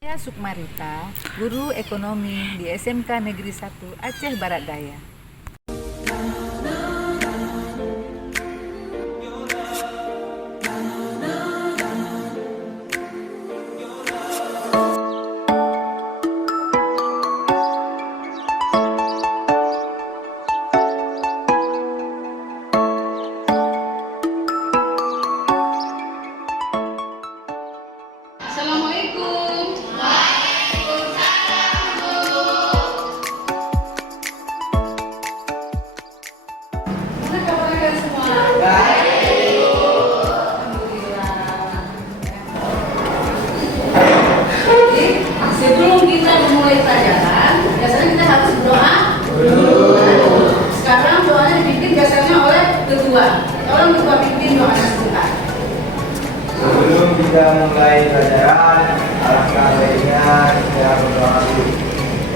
Saya Sukmarita, guru ekonomi di SMK Negeri 1 Aceh Barat Daya. Assalamualaikum. Gimana kabar kalian semua? Alhamdulillah. Jadi, sebelum kita memulai pelajaran, biasanya kita harus berdoa. Sekarang doanya dipimpin biasanya oleh ketua. Tolong ketua pimpin doanya sebentar. Sebelum kita mulai pelajaran, alangkah baiknya kita berdoa dulu.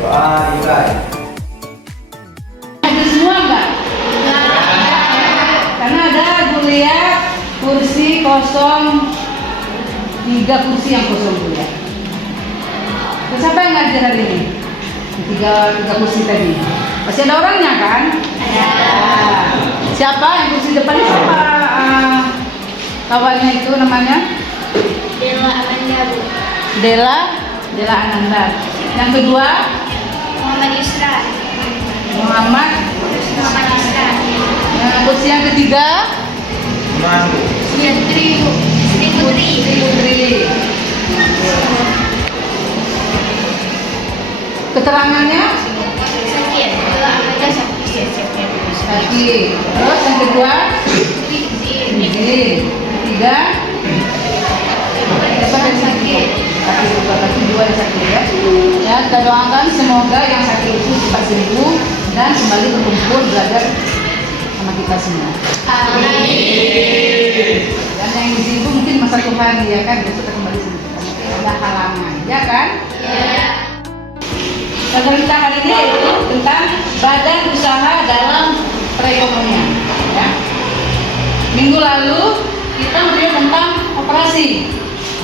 Doa dimulai. Ada semua enggak? Karena ada kuliah kursi kosong, 3 kursi yang kosong kuliah. Terus siapa yang ngajar hari ini? Tiga kursi tadi. Masih ada orangnya kan? Ada. Siapa yang kursi depan siapa? Kawannya itu namanya? Dela Ananda, Bu. Dela Ananda. Yang kedua Muhammad Yusra. Muhammad. Yusra. Kursi yang ketiga Mandu. Sri Putri. Putri. Keterangannya Sakit. Dela Ananda sakit. sakit. Terus yang kedua izin. Ketiga Sakit. sakit juga, tapi 2 yang sakit ya. Ya, kita doakan semoga yang sakit itu cepat sembuh dan kembali berkumpul belajar sama kita semua. Amin. Dan yang izin itu mungkin masa Tuhan ya kan, besok kita kembali sembuh. Ada halangan, ya kan? Ya. Pelajaran kita hari ini yaitu tentang badan usaha dalam perekonomian. Ya. Minggu lalu kita belajar tentang operasi,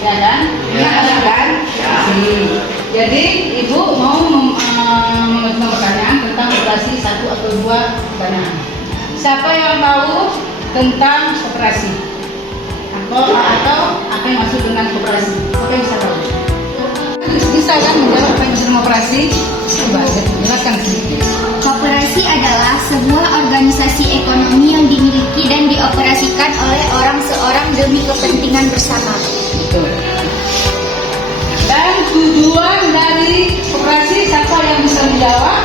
ya kan? Ingat kan? Jadi ibu mau mengajukan pertanyaan tentang operasi 1 atau 2 pertanyaan. Siapa yang tahu tentang operasi? Atau apa yang maksud dengan operasi? Apa yang bisa tahu? Bisa kan menjawab apa yang maksud dengan operasi? Coba jelaskan sedikit. Koperasi adalah sebuah organisasi ekonomi yang dimiliki dan dioperasikan oleh seorang demi kepentingan bersama. Betul. Dan tujuan dari koperasi, siapa yang bisa menjawab?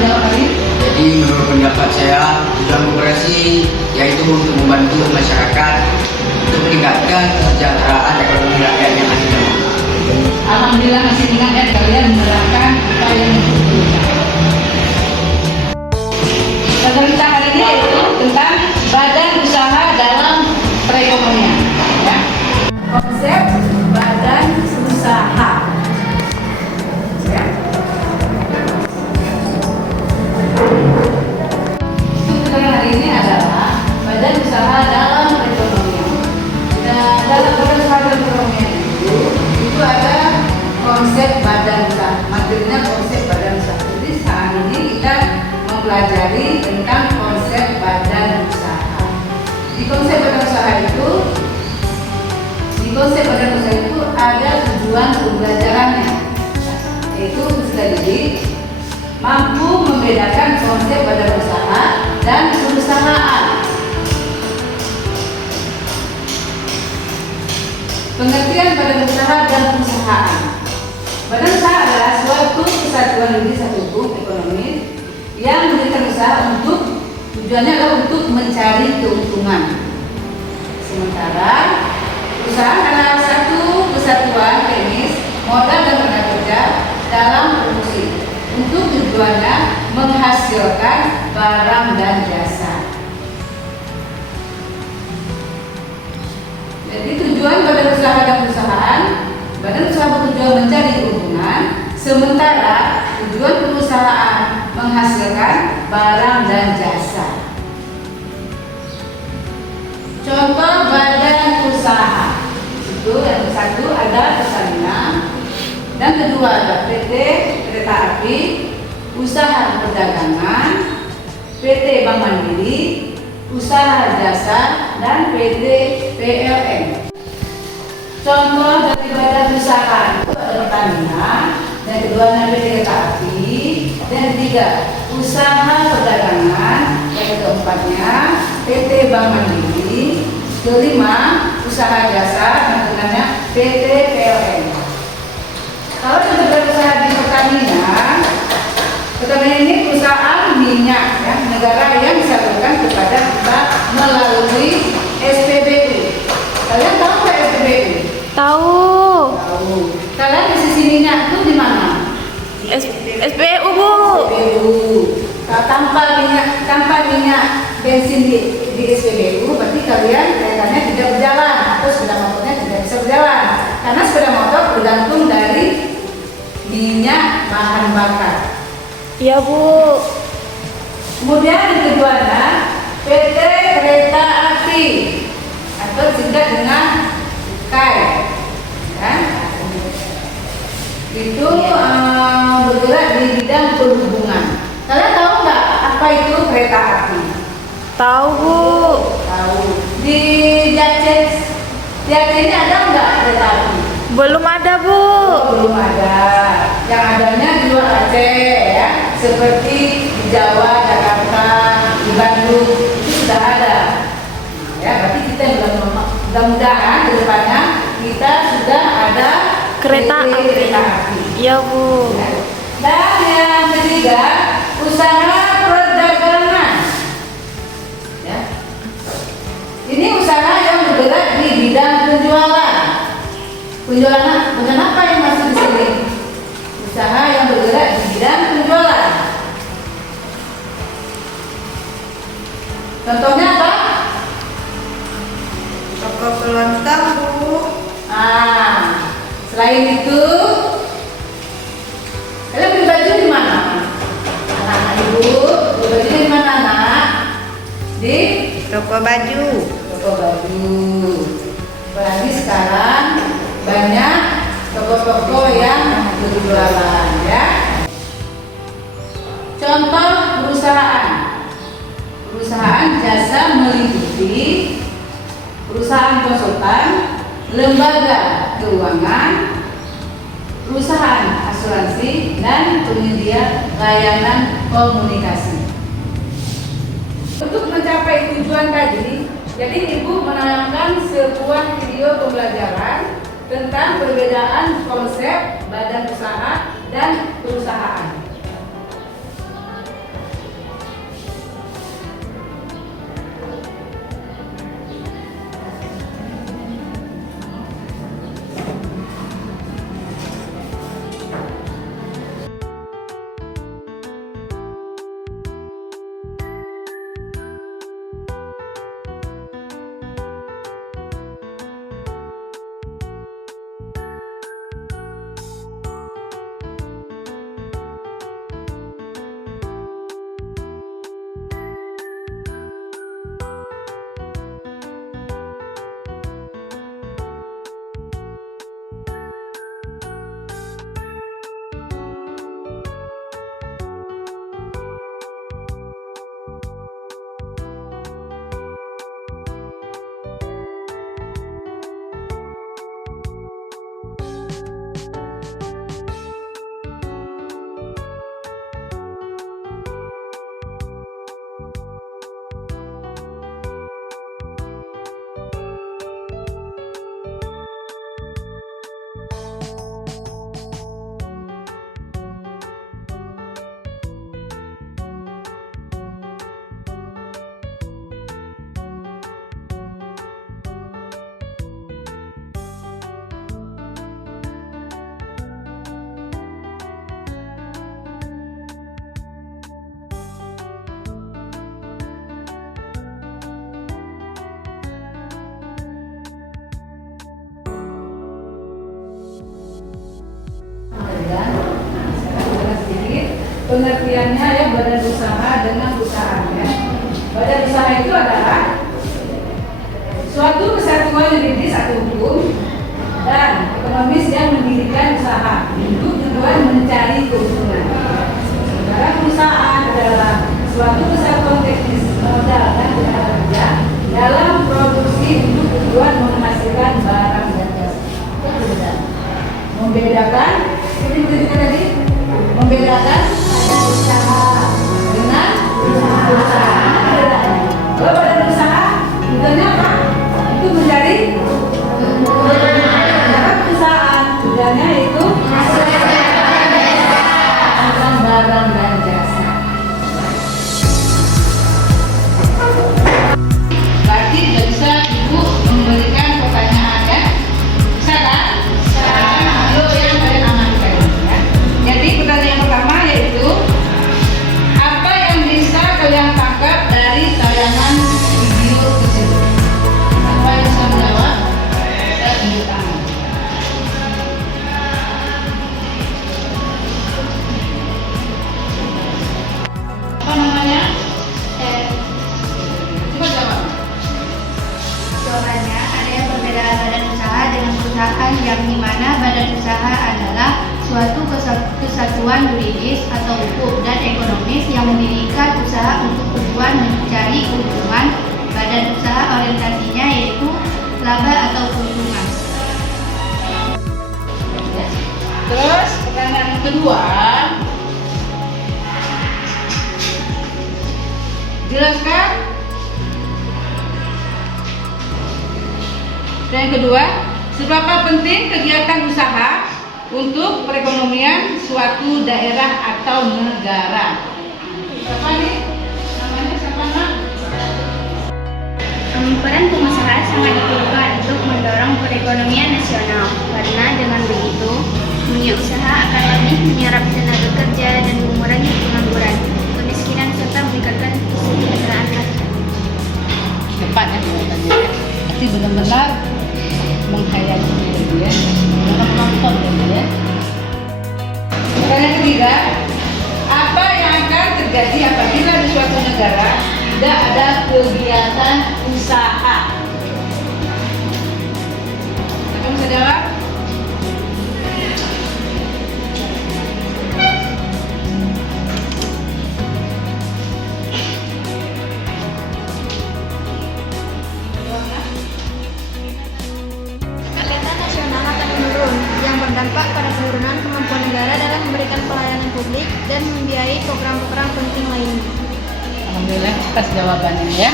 Jawab tadi. Jadi menurut pendapat saya, tujuan koperasi yaitu untuk membantu masyarakat untuk meningkatkan kesejahteraan ekonomi rakyat yang ada. Alhamdulillah masih ingat ya kalian menerapkan apa yang dibutuhkan. Pelajaran kita hari ini yaitu tentang badan usaha dalam perekonomian. Ya. Konsep badan usaha. Ya. Pelajaran hari ini adalah badan usaha dalam perekonomian. Dan dalam badan usaha dalam perekonomian itu ada konsep badan usaha. Materinya konsep badan usaha. Jadi saat ini kita mempelajari tentang konsep badan usaha. Di konsep badan usaha itu ada tujuan pembelajarannya, yaitu studi mampu membedakan konsep badan usaha dan perusahaan. Pengertian badan usaha dan perusahaan. Badan usaha adalah suatu kesatuan juridis atau hukum ekonomi yang mendirikan usaha tujuannya adalah untuk mencari keuntungan. Sementara perusahaan adalah satu kesatuan teknis, modal dan tenaga kerja dalam produksi untuk tujuannya menghasilkan barang dan jasa. Jadi tujuan badan usaha dan perusahaan, badan usaha bertujuan mencari keuntungan, sementara tujuan perusahaan menghasilkan barang dan jasa. Contoh badan usaha. Dan kedua ada PT Kereta Api, Usaha Perdagangan, PT Bank Mandiri, Usaha Jasa, dan PT PLN. Contoh dari badan usaha itu ada Pertamina, dan keduanya PT Kereta Api, dan ketiga Usaha Perdagangan, yang keempatnya PT Bank Mandiri, kelima Usaha Jasa, dan keenamnya PT PLN. Kalau untuk berusaha di Pertamina ini perusahaan minyak ya, negara yang disalurkan kepada kita melalui SPBU. Kalian tahu nggak SPBU? Tahu. Tahu. Kalian di sisi minyak itu di mana? SPBU, Bu. SPBU. Kalau tanpa minyak bensin di SPBU, berarti kalian keretanya tidak berjalan atau sepeda motornya tidak bisa berjalan. Karena sepeda motor bergantung dari minyak bahan bakar. Iya, Bu. Kemudian yang keduanya PT Kereta Api atau disingkat dengan KAI, ya. Itu bergerak di bidang perhubungan. Kalian tahu nggak apa itu kereta api? Tahu, Bu. Tahu. Di Aceh ini ada nggak kereta api? Belum ada, Bu. Belum ada. Yang adanya di luar Aceh ya, seperti di Jawa, Jakarta, di Bandung itu sudah ada. Ya, berarti kita mudah-mudahan ke depannya kita sudah ada Kereta api. Iya, Bu. Ya. Dan yang ketiga, usaha perdagangan. Ya. Ini usaha yang bergerak di bidang penjualan. Penjualan apa yang masuk di sini? Usaha yang bergerak di bidang penjualan. Contohnya apa? Toko kelontong, Bu. Selain itu, kalian beli baju di mana? Anak-anak ibu, beli baju di mana, nak? Di Toko baju. toko baju. Apalagi sekarang banyak toko-toko yang berjualan, ya. Contoh perusahaan jasa meliputi perusahaan konsultan, lembaga keuangan, perusahaan asuransi, dan penyedia layanan komunikasi. Untuk mencapai tujuan tadi, jadi Ibu menayangkan sebuah video pembelajaran tentang perbedaan konsep badan usaha dan perusahaan. Pengertiannya ya, badan usaha dengan usaha ya. Badan usaha itu adalah suatu kesatuan yuridis atau hukum dan ekonomis yang mendirikan usaha membedakan, seperti itu juga tadi, membedakan badan usaha dengan usaha. Kalau badan usaha, tujuannya apa? Itu mencari perusahaan, tujuannya itu menghasilkan barang dan jasa. Berarti tidak bisa Ibu memberikan pertanyaan ya? Bisa kan? Ayo yang kalian amankan ya. Jadi pertanyaan pertama yaitu apa yang bisa kalian tangkap dari tayangan video tersebut? Siapa yang bisa menjawab? Saya tunjuk tangan. Apa namanya? Coba jawab. Jawabannya ada perbedaan badan usaha dengan perusahaan yang dimana badan usaha adalah suatu kesatuan yuridis atau hukum dan ekonomis yang mendirikan usaha untuk tujuan mencari keuntungan. Badan usaha orientasinya yaitu laba atau keuntungan. Terus pertanyaan yang kedua, jelaskan. Dan yang kedua, seberapa penting kegiatan usaha untuk perekonomian suatu daerah atau negara? Siapa nih? Namanya siapa nak? Peran pengusaha sangat diperlukan untuk mendorong perekonomian nasional karena dengan begitu dunia usaha akan lebih menyerap tenaga kerja dan mengurangi pengangguran, kemiskinan serta meningkatkan kesejahteraan rakyat. Cepat ya jawabannya. Berarti benar-benar menghayati gitu ya. Menonton gitu ya. Pertanyaan ketiga, apa yang akan terjadi apabila di suatu negara tidak ada kegiatan usaha? Kamu bisa jawab? Kegiatan nasional akan menurun, yang berdampak pada penurunan kemampuan negara dalam memberikan pelayanan publik dan membiayai program-program penting lainnya. Alhamdulillah atas jawabannya ya.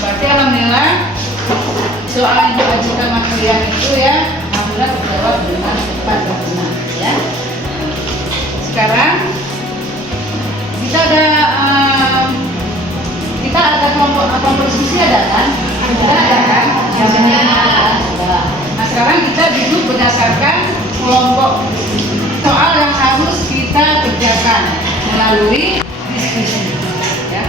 Berarti alhamdulillah soal yang diajukan Mas Rian itu ya alhamdulillah terjawab dengan cepat dan benar ya. Sekarang kita ada kelompok diskusi ada kan? Ada kan? Ada. Nah sekarang kita duduk berdasarkan kelompok soal yang harus kita kerjakan melalui diskusi ya.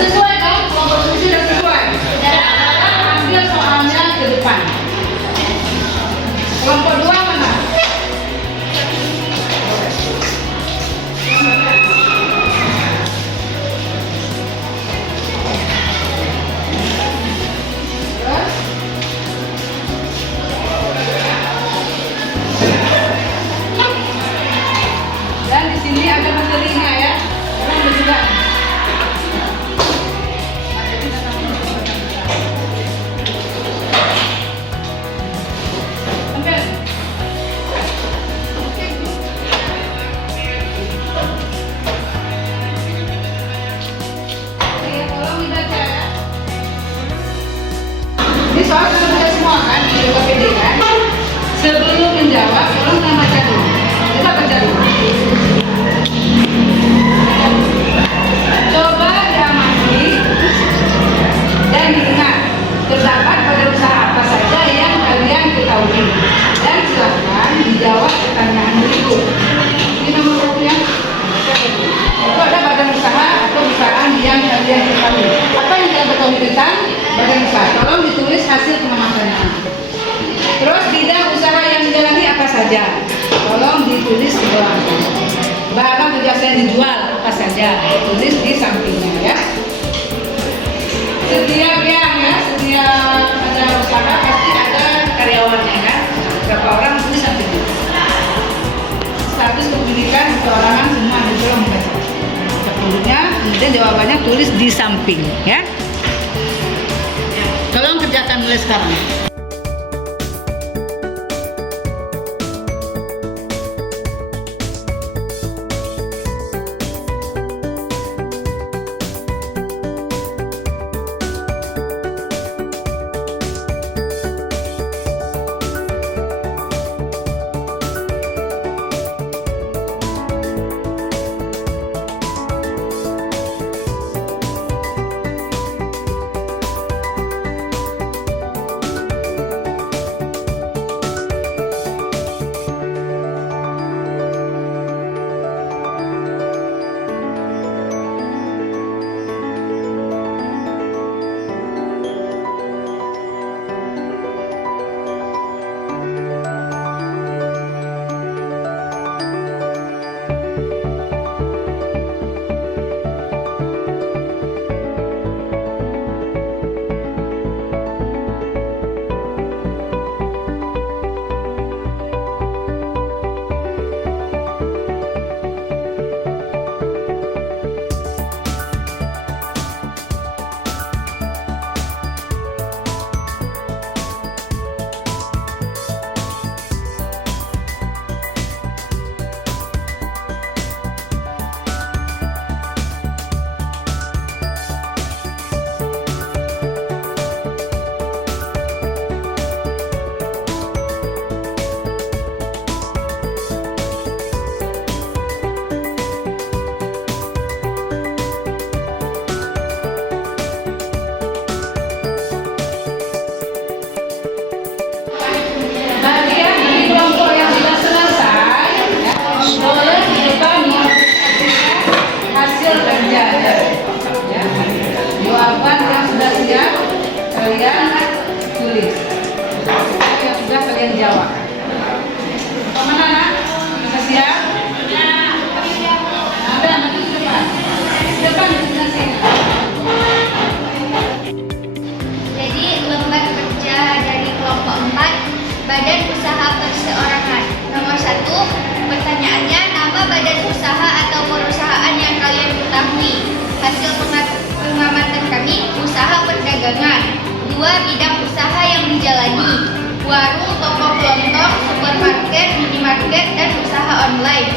Sesuai kan? Kelompok diskusi sudah sesuai. Sekarang ambil soalnya ke depan. Kelompok 2 mana? Terus? Dan di sini ada materinya ya. Ada juga. Ambil. Oke, tolong dibaca ya. Ini soal sudah baca semua kan di KPD kan? Sebelum menjawab, tolong kita baca dulu. Kita baca dulu. Coba diamati dan diingat terdapat pada usaha perseorangan semua ada di dalam baca. Baca produknya, kemudian jawabannya tulis di samping, ya. Tolong kerjakan mulai sekarang. Bagian dari kelompok yang sudah selesai, ya, boleh di depan hasil kerja. Ya. Jawaban yang sudah siap kalian tulis. Yang sudah kalian jawab. Kemana nak? Sudah siap? Ada nanti di depan. Di depan di sebelah sini. Jadi lembar kerja dari kelompok 4 Badan Usaha Perseorangan. Nomor 1, pertanyaannya nama badan usaha atau perusahaan yang kalian ketahui. Hasil pengamatan kami, usaha perdagangan. 2, bidang usaha yang dijalani. Warung, toko kelontong, supermarket, minimarket, dan usaha online.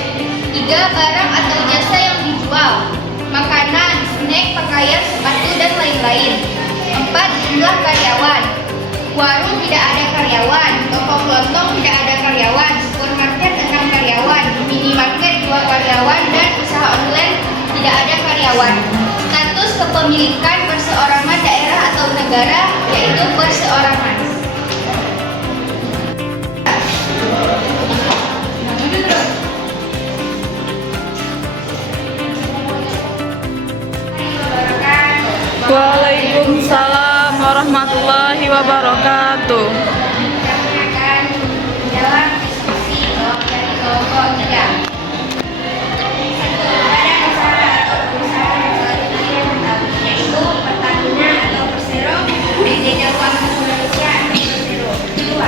3, barang atau jasa yang dijual. Makanan, snack, pakaian, sepatu, dan lain-lain. 4, jumlah karyawan. Warung tidak ada karyawan, toko kelontong tidak ada karyawan, supermarket 6 karyawan, minimarket 2 karyawan, dan usaha online tidak ada karyawan. Status kepemilikan perseorangan daerah atau negara yaitu perseorangan. Waalaikumsalam warahmatullahi wabarakatuh. Kami akan dalam diskusi dari kelompok 3. Badan usaha atau perusahaan yang selanjutnya yang ketahui yaitu Pertamina atau Persero, PT Jasa Indonesia atau Persero. 2,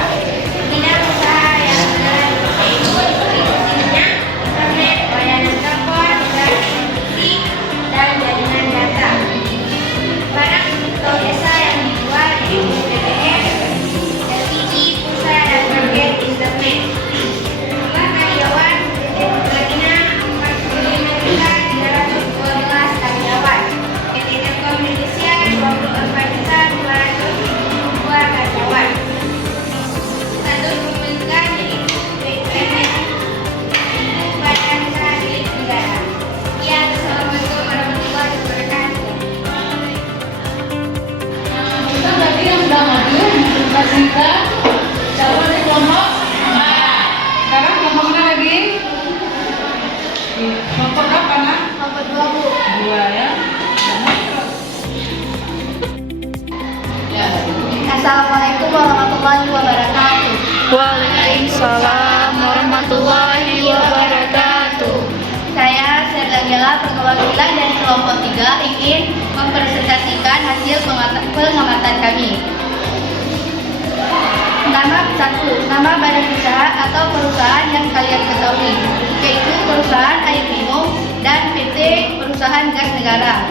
bidang usaha yang dijalani yaitu distribusi minyak, internet, layanan telepon, dan distribusi dan jaringan data. Barang atau jasa yang dijual yaitu BBM, LPG, pulsa, dan paket internet. Jumlah karyawan PT Pertamina 45.312 karyawan, PT Telkom Indonesia 24.272 karyawan. Status kepemilikan yaitu BUMN, yaitu badan usaha milik negara. Sekian, assalamualaikum warahmatullahi wabarakatuh. Kita tadi yang sudah maju mempresentasikan calon dari kelompok 4. Sekarang kelompok mana lagi? Kelompok apa nak? Kelompok 2, Bu. 2 ya. Assalamualaikum warahmatullahi wabarakatuh. Waalaikumsalam warahmatullahi wabarakatuh. Saya Sergangela perwakilan dari kelompok 3 ingin mempresentasikan hasil pengamatan kami. Nama 1, nama badan usaha atau perusahaan yang kalian ketahui. yaitu perusahaan air minum dan PT Perusahaan Gas Negara.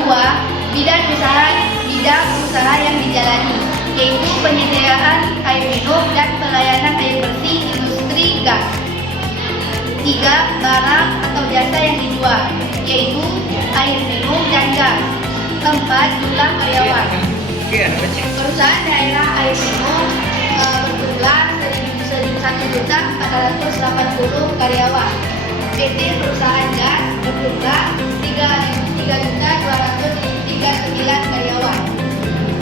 2. Bidang usaha yang dijalani, yaitu penyediaan air minum dan pelayanan air bersih industri gas. 3. Barang atau jasa yang dijual, yaitu air minum dan gas. 4. Jumlah karyawan. Perusahaan daerah air minum berjumlah 1.480 karyawan. PT Perusahaan Gas berjumlah 3.239 karyawan.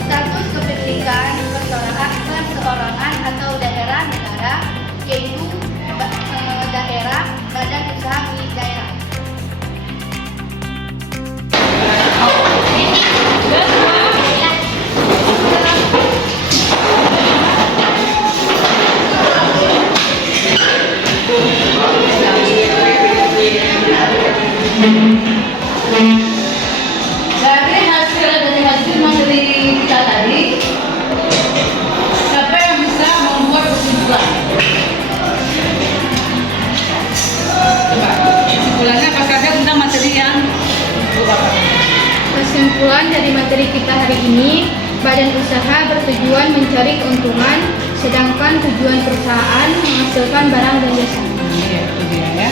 Status kepemilikan perseorangan atau daerah negara, yaitu daerah badan usaha milik daerah. Dari hasil materi kita tadi, siapa yang bisa membuat kesimpulan? Coba, kesimpulannya apa saja tentang materi yang Kesimpulan dari materi kita hari ini, badan usaha bertujuan mencari keuntungan, sedangkan tujuan perusahaan menghasilkan barang dan jasa. Iya, itu dia ya.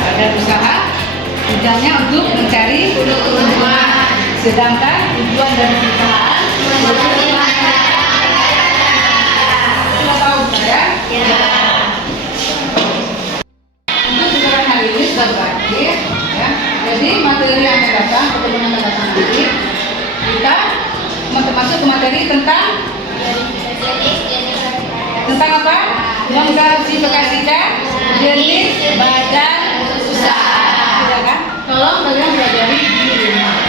Badan usaha tujuannya untuk mencari keuntungan, sedangkan tujuan dari perusahaan sudah tahu saya. Untuk sekarang hari ini sudah berakhir, ya. Jadi materi yang akan datang, pertemuan yang akan datang nanti, kita masuk ke materi tentang apa? Mengklasifikasikan jenis badan usaha. Ya kan? Tolong kalian pelajari di rumah.